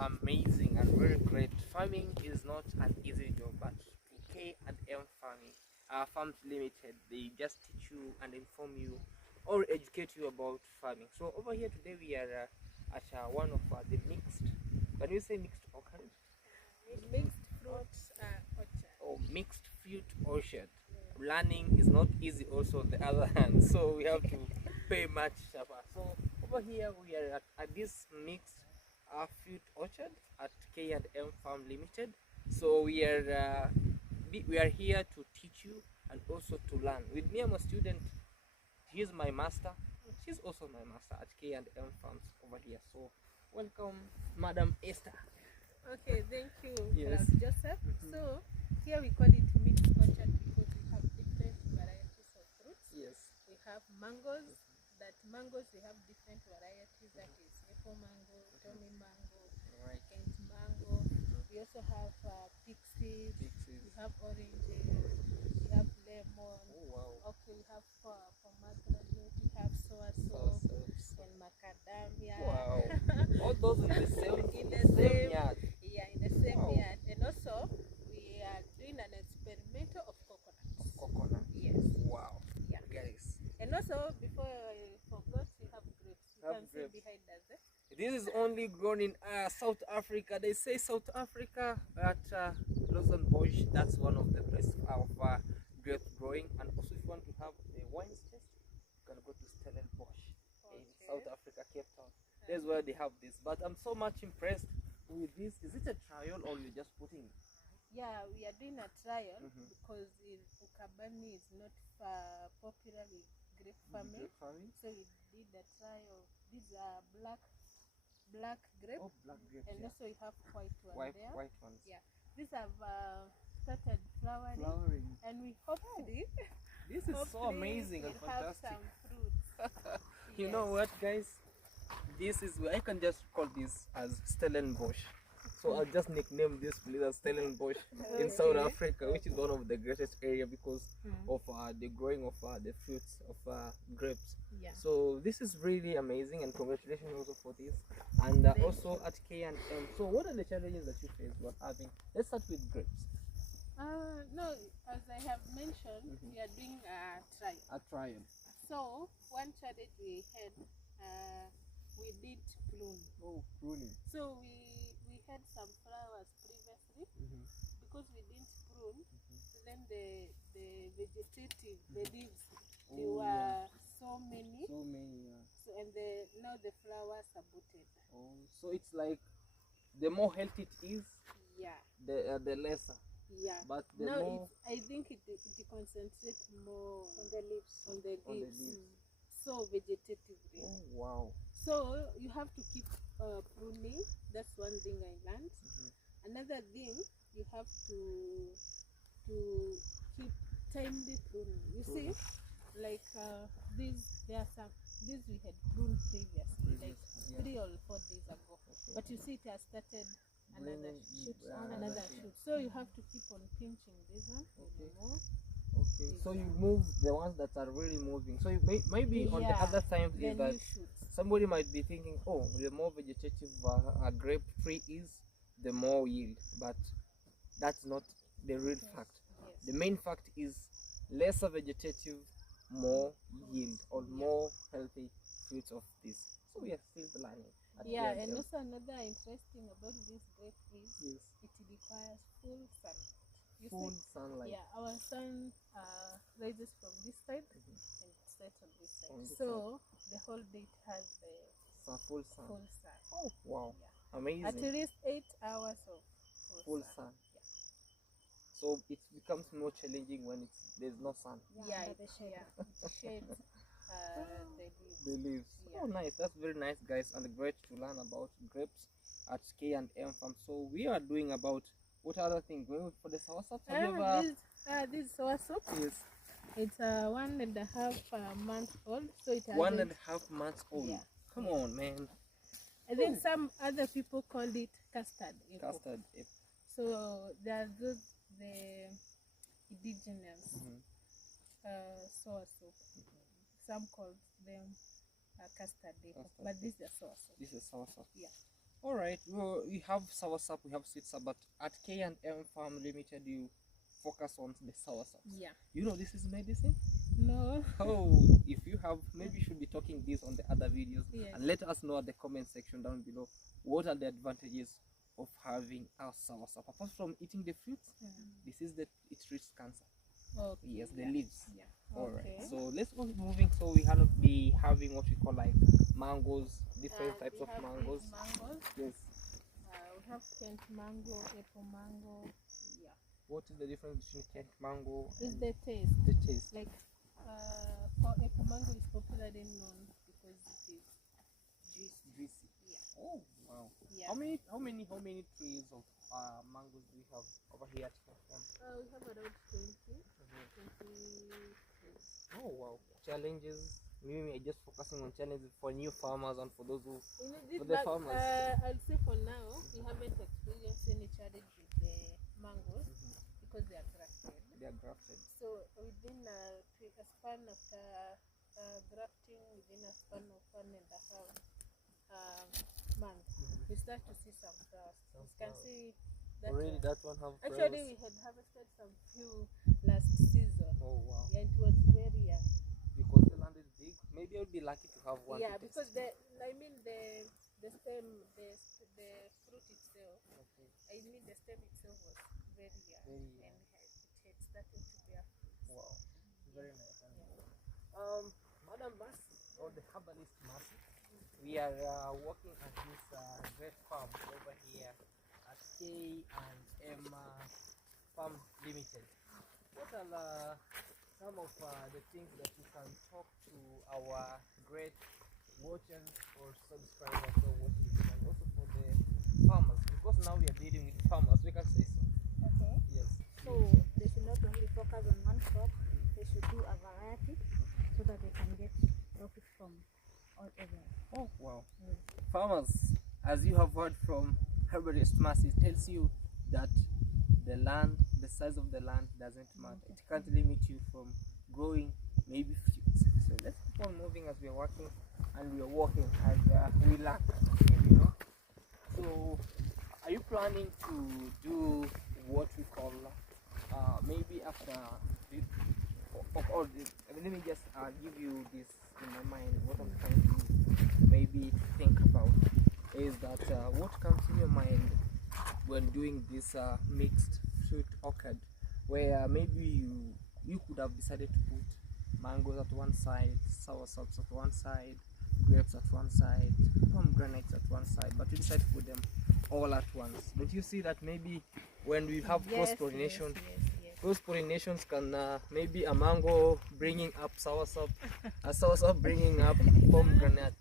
amazing and very great. Farming is not an easy job, but K&M Farms Limited, they just teach you and inform you or educate you about farming. So over here today we are at one of the mixed, can you say mixed orchard? Mixed fruit orchard. Oh, mixed fruit orchard. Learning is not easy also on the other hand, so we have to pay much sharper. So over here we are at this mixed fruit orchard at K&M Farm Limited. So we are here to teach you and also to learn. With me, I'm a student. He's my master. She's also my master at K&M Farms over here. So welcome, Madam Esther. Okay, thank you, Yes. Joseph. So here we call it mixed orchard because we have different varieties of fruits. Yes. We have mangoes. We have different varieties. That is apple mango, Tommy mango, Right. Kent mango. We also have pixies. We have oranges. We have lemon. Oh wow. Okay, we have pomegranate. We have soursop and macadamia. Wow. All those in the same yard. Yeah, in the same Wow. yard. And also we are doing an experimental of coconuts. Coconut. Yes. Wow. Yeah. Guys. And also before I forgot, we have grapes. You Have can see grapes. behind us. This is only grown in South Africa. They say South Africa at Rosenbush. That's one of the places of grape growing. And also, if you want to have the wines test, you can go to Stellenbosch in South Africa, Cape Town. That's where they have this. But I'm so much impressed with this. Is it a trial or you're just putting it? Yeah, we are doing a trial Mhm. because in Ukambani is not popular with grape farming. Grape farming? So we did a trial. These are black grape. Oh, black grapes. And Yeah. also you have white one there. White ones. Yeah. These have started flowering. Flowering. And we hopefully This is so amazing and we'll have fantastic. some fruits. You know what, guys? This is I can just call this as Stellenbosch. So I'll just nickname this place as Stellenbosch in South Okay. Africa, which is one of the greatest area because of the growing of the fruits of grapes. Yeah. So this is really amazing, and congratulations also for this. And Thank also at K&M. So what are the challenges that you face while having? Let's start with grapes. No, as I have mentioned, we are doing a trial. A trial. So one challenge we had, we did prune. Oh, pruning. So we had some flowers previously because we didn't prune. So then the vegetative, the leaves, they Oh, were so many. So many. So and now the flowers are booted. Oh, so it's like the more healthy it is, Yeah, the lesser. yeah. But the Now more I think it concentrates more on the leaves. On the On the leaves. leaves. So vegetatively. oh wow. So you have to keep pruning. That's one thing I learned. Another thing, you have to keep timely pruning. You see, like there are some these we had pruned previously, like Yeah. 3 or 4 days ago. But you see, it has started another shoot, another another shoot. shoot. So you have to keep on pinching this one Okay. more. Okay. So you move the ones that are really moving. So you maybe on the Yeah, other side the is that new shoots. somebody might be thinking, oh, the more vegetative a grape tree is, the more yield. But that's not the real fact. Yes. The main fact is lesser vegetative, more yield or more healthy fruits of this. So we are still learning. at Yeah, K&M. and also another interesting about this grape is Yes. it requires full sunlight. You Full see? sunlight. Yeah, our sun rises from this side and it sets on this On side. this So the whole day it has the So full sun. full sun. Oh wow, Yeah. amazing. At least 8 hours of Full sun. sun. Yeah. So it becomes more challenging when there's no sun. Yeah, under it, the shade. yeah, it shades the leaves. The leaves. Yeah. Oh nice, that's very nice, guys, and great to learn about grapes at K&M Farm. So we are doing about what other thing? Going for the Soursop? Have you ever? This soursop, Yes. it's 1.5 month old, so it has 1.5 months old. Yeah. Come on, man. I think some other people call it custard apple. Custard. So there are those the indigenous soursop. Some call them custard apple, Custard but this is soursop. This is Soursop. Yeah. All right. Well, we have Soursop, we have Sweetsop, but at K&M Farm Limited, you focus on the Soursop. Yeah. You know this is medicine. No. Oh, if you have, maybe you should be talking this on the other videos, Yes. and let us know at the comment section down below what are the advantages of having a Soursop. Apart from eating the fruits, this is the it treats cancer. Okay. Yes, the leaves. Yeah. All right. Okay. So let's go moving. So we have be having what we call like mangoes, different types of mangoes. Mangoes. Yes. We have Kent mango, apple mango. Yeah. What is the difference between Kent mango It's and the taste. the taste? Like, for apple mango is popularly known because it is juicy. Juicy. Yeah. Oh wow. Yeah. How many trees of mangoes do we have over here at Kent? We have around 20 trees. Oh wow. Challenges. Maybe we're just focusing on challenges for new farmers and for those who for the farmers. I'll say for now, we haven't experienced any challenge with the mangoes because they are grafted. They are grafted. So within a span after grafting, within a span of 1.5 months, we start to see some flowers. You can see that already that one have actually flowers. we had harvested some few last season. Oh wow. Yeah, it was very young. Because the land is big, maybe I'll be lucky to have one. Yeah, to because taste. the stem, the fruit itself, Okay. I mean the stem itself was very young, Very young. and it had started to bear fruits. Wow. Very nice. Madam Bass, or the herbalist Mercy, we are working at this great farm over here at K&M Farm Limited. What are some of the things that you can talk to our great watchers or subscribers or watching, and also for the farmers, because now we are dealing with farmers, we can say so. Okay. Yes. So they should not only focus on one crop, they should do a variety so that they can get profit from all areas. Oh wow. Yes. Farmers, as you have heard from herbalist Mercy, tells you that the land, the size of the land doesn't matter. It can't limit you from growing maybe fruits. So let's keep on moving as we are working, and we are walking as we learn, you know. So are you planning to do what we call maybe after the, let me just give you this in my mind. What I'm trying to maybe think about is that what comes in your mind when doing this mixed fruit orchard, where maybe you could have decided to put mangoes at one side, soursops at one side, grapes at one side, pomegranates at one side, but you decide to put them all at once. Don't you see that maybe when we have cross-pollination, cross-pollinations can maybe a mango bringing up soursop, a soursop bringing up pomegranate.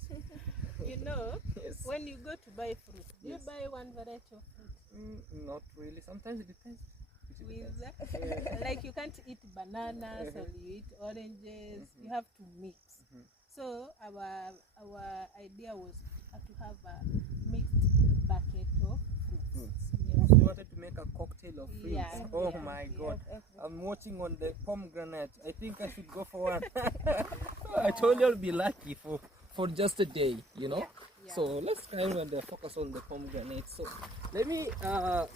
You know, Yes. when you go to buy fruit, do you Yes. buy one variety of fruit? Not really. Sometimes it depends. With like you can't eat bananas or you eat oranges. You have to mix. So our idea was to have a mixed bucket of fruits. Yes. So you wanted to make a cocktail of fruits. Yeah, Oh yeah, my yeah. God. I'm watching on the pomegranate. I think I should go for one. I told you I'll be lucky for just a day, you know. Yeah. So let's kind of focus on the pomegranate. So let me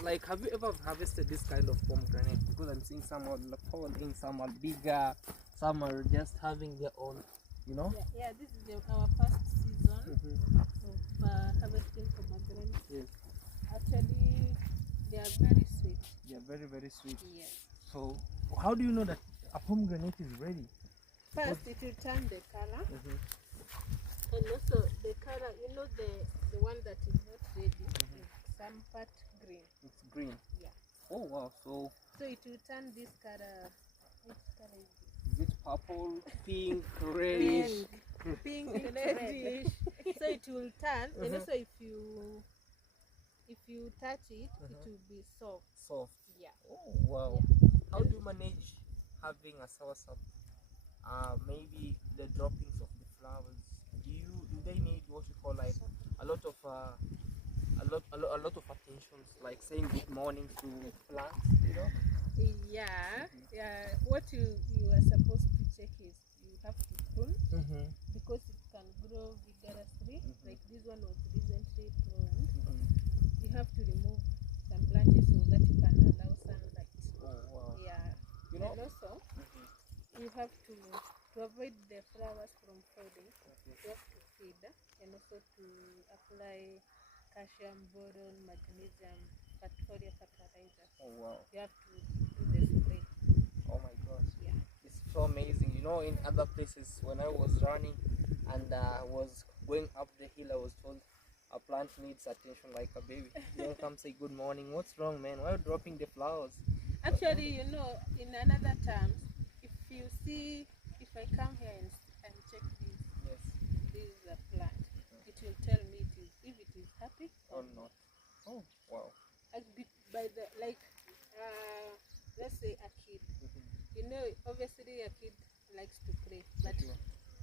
like, have you ever harvested this kind of pomegranate? Because I'm seeing some are falling, some are bigger, some are just having their own, you know. Yeah, this is our first season of harvesting pomegranate. Yes. Actually, they are very sweet. They are very, very sweet. Yes. So how do you know that a pomegranate is ready? First, it will turn the color, and also the color. You know, the one that is not ready is some part green. It's green. Yeah. Oh wow. So it will turn this color. Which color is this? is it purple, pink, reddish? Pink, reddish. So it will turn, and also if you touch it, it will be soft. Soft. Yeah. Oh wow. How do you manage having a soursop? Maybe the droppings of the flowers. Do they need what you call like a lot of attentions, like saying good morning to plants, you know? Yeah. What you are supposed to check is you have to prune Mm-hmm. because it can grow vigorously. Mhm. Like this one was recently pruned. Mm-hmm. You have to remove some branches so that you can allow sunlight. Oh wow. Yeah. You know. And also, Mhm. you have to avoid the flowers from fading. Okay. You have to feed and also to apply calcium, boron, magnesium, foliar fertilizers. Oh wow. You have to do the spray. Oh my gosh. Yeah. It's so amazing. You know, in other places, when I was running and was going up the hill, I was told a plant needs attention like a baby. You don't come say good morning. What's wrong, man? Why are you dropping the flowers? Actually, you know, in another terms, if you see, if I come here and check Yes. this plant, it will tell me it is, if it is happy Or or not? not. Oh wow. By the like, let's say a kid. Mhm. You know, obviously a kid likes to play, but Okay.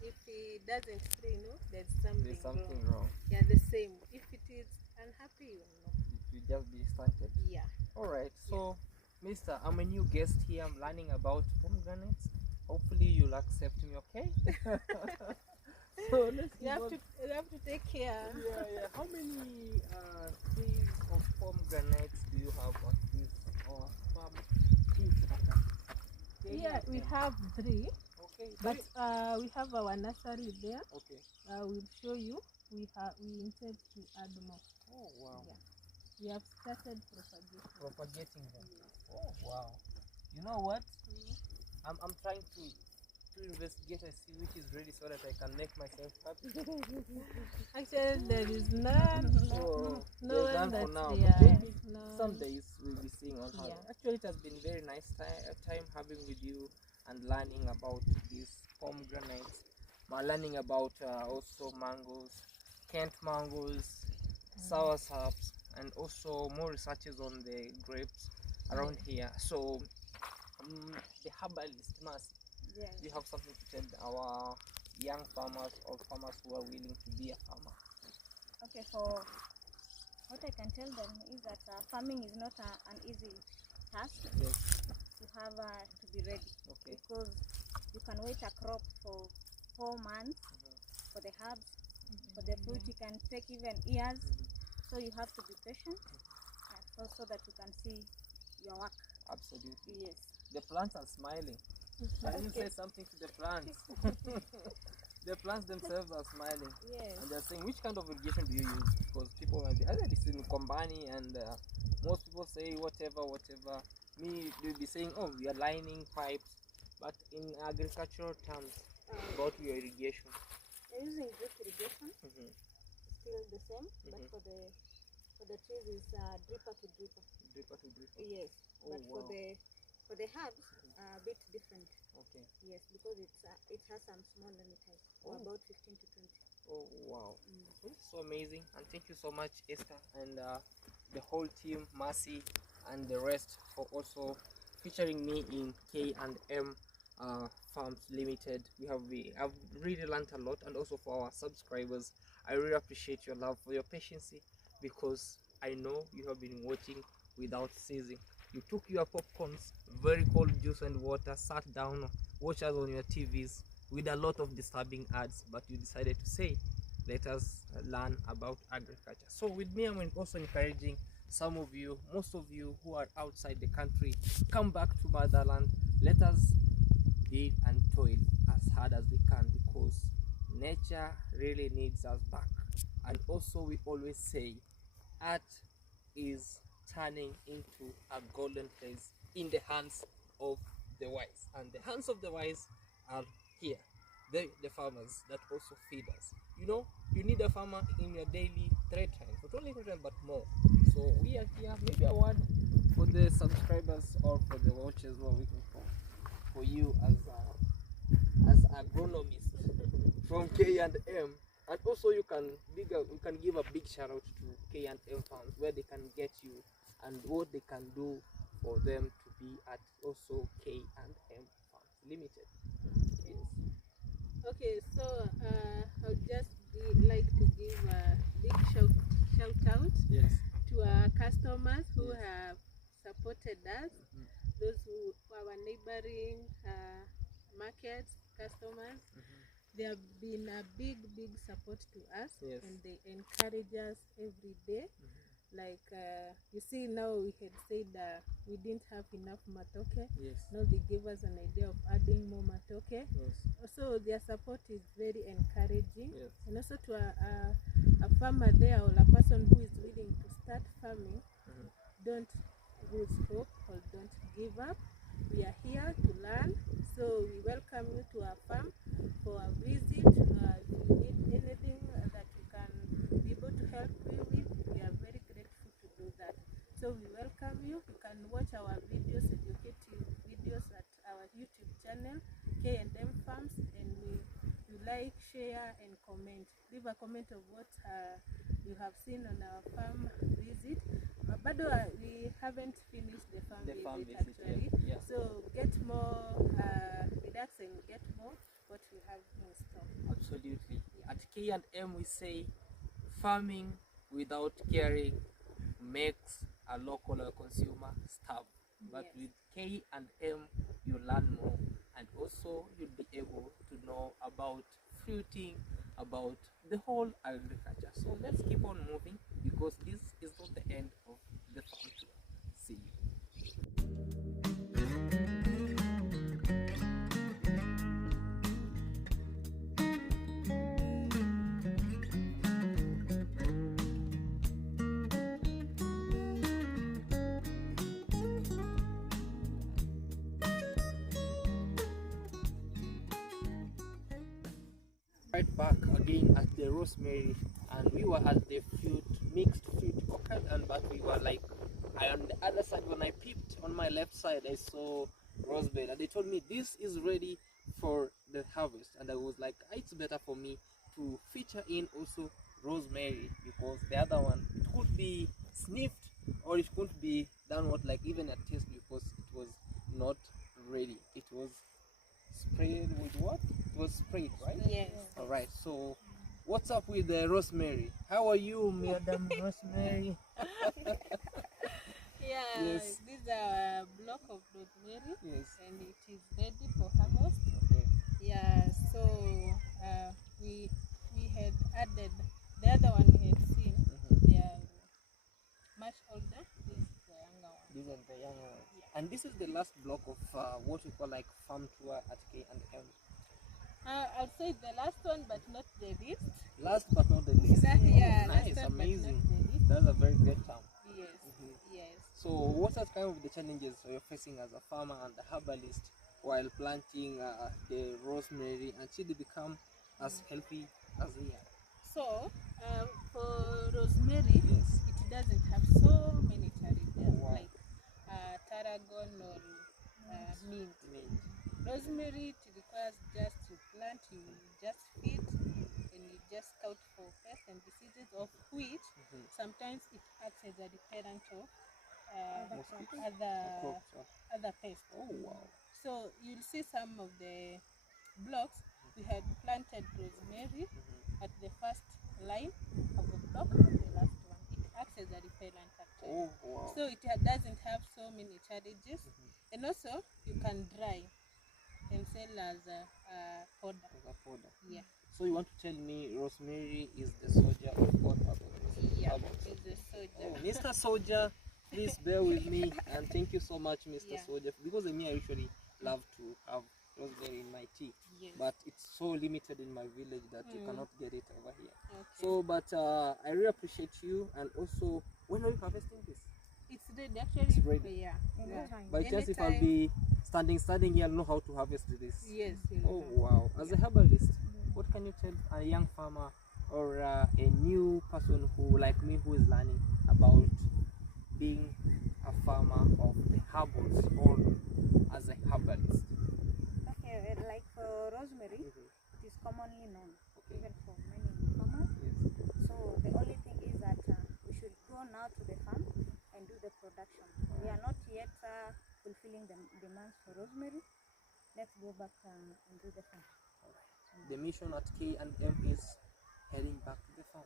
if he doesn't play, you know, there's something, There's something wrong. wrong. Yeah, the same. If it is unhappy, you know. You just be stunted. Yeah. All right. So, Mister, I'm a new guest here. I'm learning about pomegranates. Hopefully, you'll accept me. Okay. So let's You have go. you have to take care. Yeah. How many trees of pomegranates do you have on this farm? Trees. Yeah, we have 3, Okay. but we have our nursery there. Okay. We'll show you. We intend to add more. Oh wow. Yeah. We have started propagating. Propagating them. Yes. Oh wow. You know what? Mm. I'm trying to investigate and see which is ready so that I can make myself happy. Actually, there is none. So No there's one none for that now. we But are. maybe No. some days we'll be seeing on how. Yeah. Actually, it has been very nice time having with you and learning about these pomegranates. Learning about also mangoes, Kent mangoes, soursops, and also more researches on the grapes around here. So the herbalist must. Yes. Do you have something to tell our young farmers or farmers who are willing to be a farmer? Okay, for what I can tell them is that farming is not an easy task. Yes. You have to be ready. Okay. Because you can wait a crop for 4 months for the herbs. For the fruit, it can take even years. So you have to be patient so that you can see your work. Absolutely. Yes. The plants are smiling. Can you say something to the plants? The plants themselves are smiling. Yes. And they're saying, which kind of irrigation do you use? Because people might be either listening to Kombani and most people say whatever. Me, they'll be saying, oh, we are lining pipes. But in agricultural terms, about your irrigation. They're using drip irrigation. Mm-hmm. Still the same, but Mhm. for the trees is dripper to dripper. Dripper to dripper. Yes. Oh, But wow. for the herbs, a bit different. Okay. Yes, because it has some small limiters, Oh. about 15 to 20. Oh wow. This is so amazing, and thank you so much, Esther, and the whole team, Mercy, and the rest for also featuring me in K&M Farms Limited. I've really learned a lot, and also for our subscribers, I really appreciate your love, for your patience, because I know you have been watching without ceasing. You took your popcorns, very cold juice and water, sat down, watched us on your TVs with a lot of disturbing ads, but you decided to say, let us learn about agriculture. So with me, I'm also encouraging some of you, most of you who are outside the country, come back to motherland. Let us dig and toil as hard as we can, because nature really needs us back. And also we always say, art is turning into a golden place in the hands of the wise, and the hands of the wise are here, the farmers that also feed us. You know, you need a farmer in your daily trade time, not only trade time but more. So we are here. Maybe a word for the subscribers or for the watchers who are waiting for you as agronomist from K&M. And also you can give a big shout out to K&M Farms, where they can get you and what they can do for them to be at also K&M Farms Limited. Yes. Okay, so I would just like to give a big shout out Yes. to our customers who Yes. have supported us, those who our neighboring markets, customers. They have been a big support to us, Yes. and they encourage us every day. Like you see, now we had said we didn't have enough matoke. Yes. Now they gave us an idea of adding more matoke. Yes. So their support is very encouraging. Yes. And also to a farmer there, or a person who is willing to start farming, don't lose hope or don't give up. We are here to learn, so we welcome you to our farm for a visit. If you need anything that we can be able to help you with, we are very grateful to do that. So we welcome you. You can watch our videos, educative videos, at our YouTube channel, K&M Farms, and you like, share, and comment. Leave a comment of what you have seen on our farm visit. But we haven't finished the farm visit actually. Yeah. So get more, relax and get more what we have in store. Absolutely. At K&M we say farming without caring makes a local consumer starve. But Yes. with K&M you learn more, and also you'll be able to know about fruiting, about the whole agriculture. So let's keep on moving, because this is not the end of the farm tour. See you. Right back again at the Rosemary, and we were at the mixed fruit cocktail, but we were like, on the other side. When I peeped on my left side, I saw Rosemary, and they told me this is ready for the harvest, and I was like, it's better for me to feature in also Rosemary, because the other one, it could be sniffed or it could be done what, like even a taste, because it was not ready. It was sprayed with what? It was sprayed, right? Yes. All right. So, what's up with the Rosemary? How are you, Madam Rosemary? Yeah, Yes. this is a block of rosemary, Yes. and it is ready for harvest. Okay. Yeah, so we had added the other one we had seen. They are much older. This is the younger one. These are the young ones. Yeah. And this is the last block of what we call like farm tour at K&M. I'll say the last one, but not the least. Last but not the least. Yeah, Nice, last one, amazing. but not the least. That's a very great term. Yes, yes. So, what are kind of the challenges you're facing as a farmer and a herbalist while planting the rosemary until they become as healthy as they are? So, for rosemary, Yes. it doesn't have so many challenges Wow. like tarragon or mint. Mint. Rosemary, it requires just to plant, you just feed, and you just scout for pests and diseases, of which sometimes it acts as a repellent of Crops, other pests. Oh wow. So you'll see some of the blocks we had planted rosemary at the first line of the block, and the last one. It acts as a repellent actually. Oh wow. So it doesn't have so many challenges, and also you can dry and sell as a powder. As a fodder. Yeah. So you want to tell me rosemary is the soldier of all herbals? Yeah, Herbals. it's a soldier. Oh, Mr. Soldier, please bear with me, and thank you so much, Mr. Yeah. Soldier, because me, I usually love to have rosemary in my tea, Yes. but it's so limited in my village that you cannot get it over here. Okay. So, but I really appreciate you, and also, when are you harvesting this? It's ready actually. It's ready. Yeah. Anytime. By chance, if I'll Anytime. be standing here, I'll know how to harvest this. Yes. Oh wow! As a herbalist, what can you tell a young farmer or a new person who, like me, who is learning about being a farmer of the herbals or as a herbalist? Okay, like for rosemary, Mhm. it is commonly known, Okay. even for many farmers. Yes. So the only thing is that we should go now to the farm and do the production. We are not yet fulfilling the demands for rosemary. Let's go back and do the farm. The mission at K&M is heading back to the farm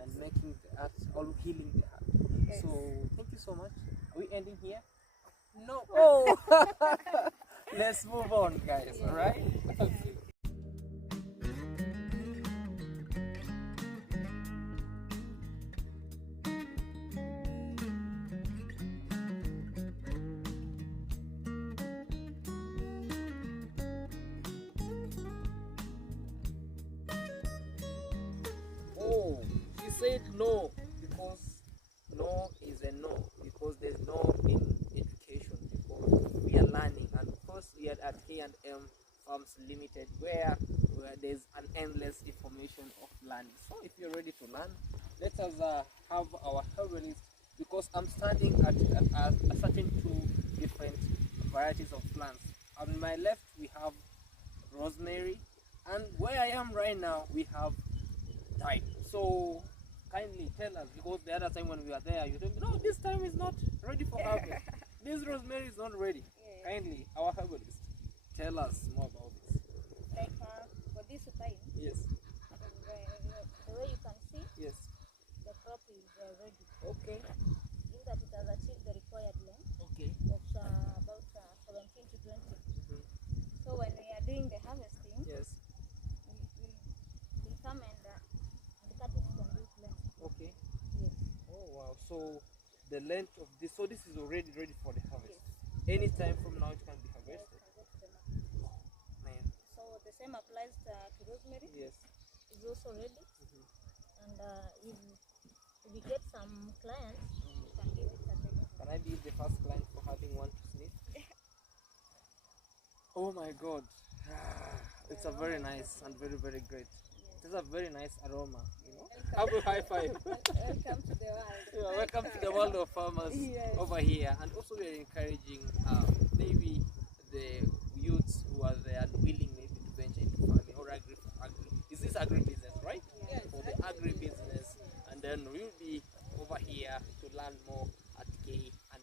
and making the earth, or healing the earth. Yes. So thank you so much. Are we ending here? No. Oh, let's move on, guys. All right. Okay. no. She said no because no is a no, because there's no in education, because we are learning. And first we are at K&M Farms Limited, where there's an endless information of learning. So if you're ready to learn, let us have our herbalist, because I'm standing at a certain two different varieties of plants. On my left we have rosemary, and where I am right now we have thyme. So kindly tell us, because the other time when we were there you told me, no, this time is not ready for harvest. This rosemary is not ready. Yeah. Kindly, our herbalist, tell us more about this. Like for this time, Yes. the way you can see, Yes. the crop is ready. Okay. In that it has achieved the required length Okay. of about 17 to 20. Mhm. So when we are doing the harvesting, Yes. we'll come and cut it from this length. Okay. Yes. Oh wow. So the length of this, so this is already ready for the harvest. Yes. Any time from now it can be Yes, harvested. can go to the market. Man. So the same applies to rosemary. Yes. It's also ready. Mhm. And if we get some clients, we can give it at any Can I be the first client for having one to sniff? Oh my god. It's a very nice and very, very great. It has a very nice aroma, you know. Have a high five. Welcome to the world. Yeah, welcome to the world of farmers Yes. over here. And also we are encouraging maybe the youths who are there and willing maybe to venture into farming or agri. Is this agribusiness, right? Yes, For the agribusiness. And then we'll be over here to learn more at K&M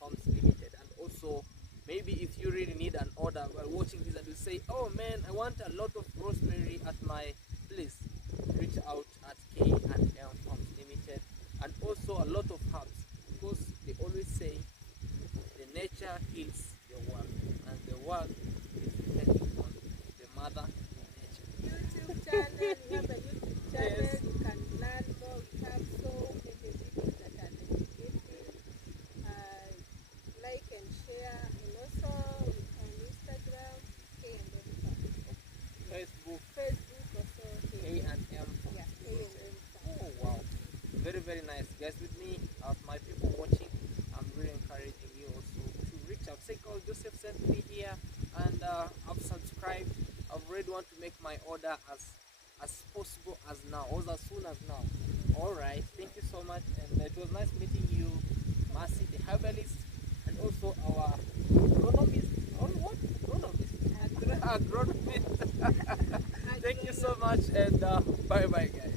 Farms Limited. And also, maybe if you really need an order while watching this and you say, oh man, I want a lot of rosemary at my place, reach out at K&M Farms Limited. And also a lot of herbs, because they always say the nature heals the world, and the world is depending on the mother nature. YouTube channel, we have a YouTube channel. Yes. You can learn more. We have so many videos that are educating. Like and share, and also on Instagram, K&M Farms. Facebook, Facebook also K&M Farms. Yeah, K&M Farms. Oh wow, very, very nice. Guys, with me, as my people watching, I'm really encouraging you also to reach out. Say, call Joseph sent me here, and I've subscribed. I really want to make my order as possible as now, or as soon as now. All right, thank you so much, and it was nice meeting you, Mercy, the herbalist, and also our agronomist. Or what? Agronomist. Agronomist. Thank you so much, and bye bye, guys.